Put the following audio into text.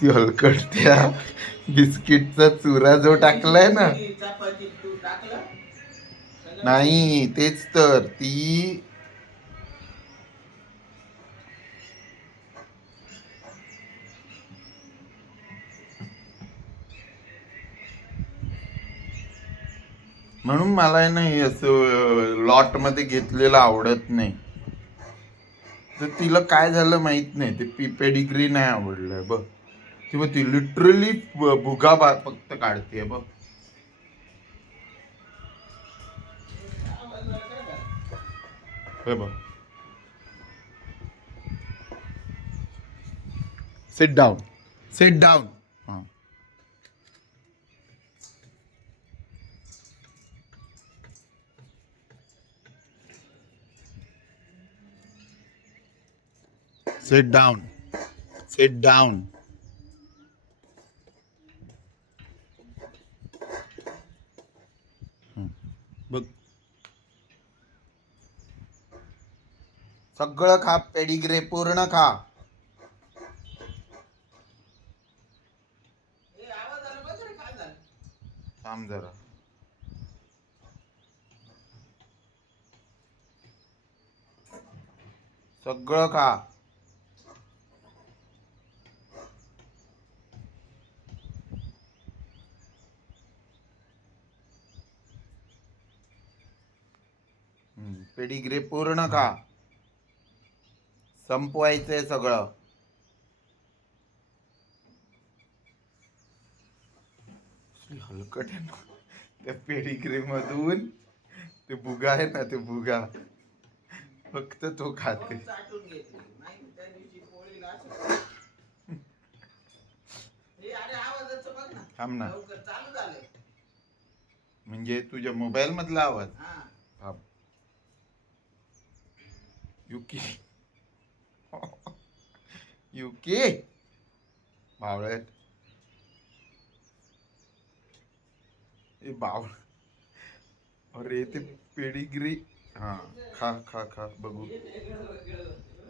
ती हलकट त्या बिस्किटचा चुरा जो टाकलाय ना, नाही तेच तर ती म्हणून मला आहे ना हे असं लॉट मध्ये घेतलेलं आवडत नाही. तर तिला काय झालं माहित नाही, ते पेडिग्री नाही आवडलंय बघ. ती बघ, ती लिटरली भुगा फक्त काढते बघ. हे बघ, सिट डाऊन, सिट डाऊन. हा, सिट डाऊन, सिट डाऊन. बघ, सगळं खा, पेडिग्रे पूर्ण खा. थांब जरा. सगळं खा. पेडिग्रे पूर्ण खा. संपवायचंय सगळं. हलकट आहे ना त्या पेडिग्री मधून. ते बुगा आहे ना, ते बुगा फक्त तो खाते. थांब ना, म्हणजे तुझ्या मोबाईल मधला आवाज. थांब. युकी, युकी बावळट. ए बावळ. अरे ते पेडिग्री. हा, खा खा खा बघू.